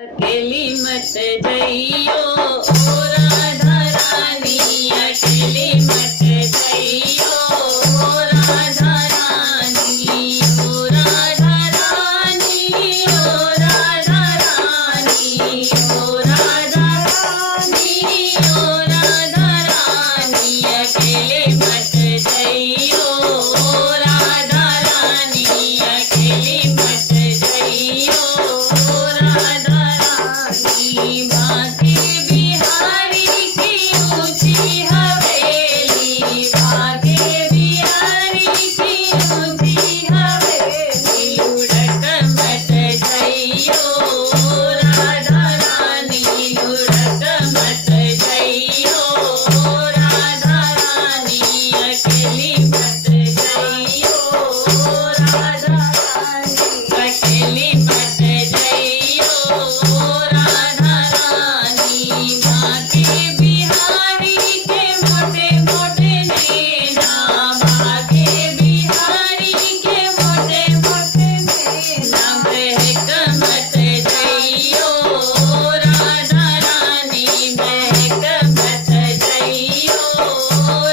अकेली मत जइयो ओ राधा रानी, अकेली मत जइयो ओ राधा रानी, ओ राधा रानी, ओ राधा रानी, ओ राधा रानी, ओ राधा रानी, अकेले मत जइयो ओ राधा रानी, अकेली मत जइयो ओ राधा भाग्य बिहारी की ऊंची हवेली, भाग्य बिहारी की ऊंची हवेली, लुढ़क मत जइयो राधा रानी, लुढ़क मत जइयो राधा रानी, अकेली मत जइयो राधा रानी, अकेली मत जइयो राधा रानी, भाग्य बिहारी के मोटे मोटे नैना, भाग्य बिहारी के मोटे मोटे नैना, बहक मत जइयो राधा रानी, बहक मत जइयो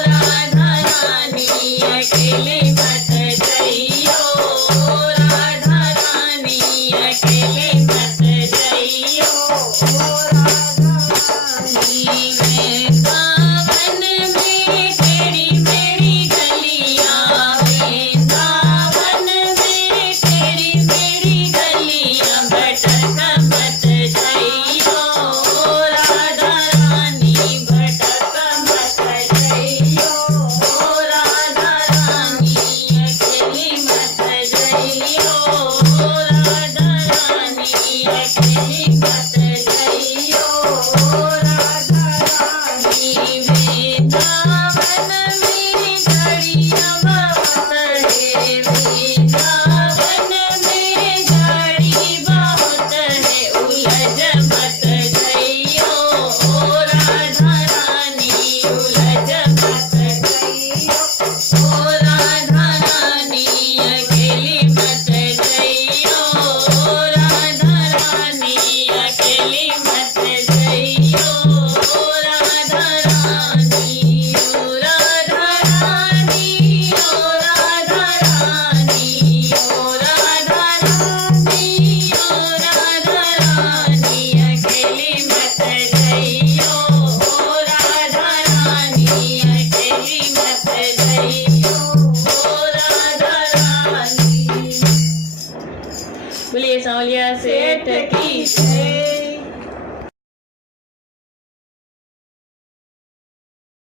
राधा रानी, अकेले मत जइयो राधा रानी, अकेले मत जइयो वृंदावन में तेरी मेरी गलियां, वृंदावन में तेरी मेरी गलियां, भटक मत जइयो राधा रानी, भटक मत जइयो राधा रानी, अकेली मत जइयो राधा रानी, अकेली मत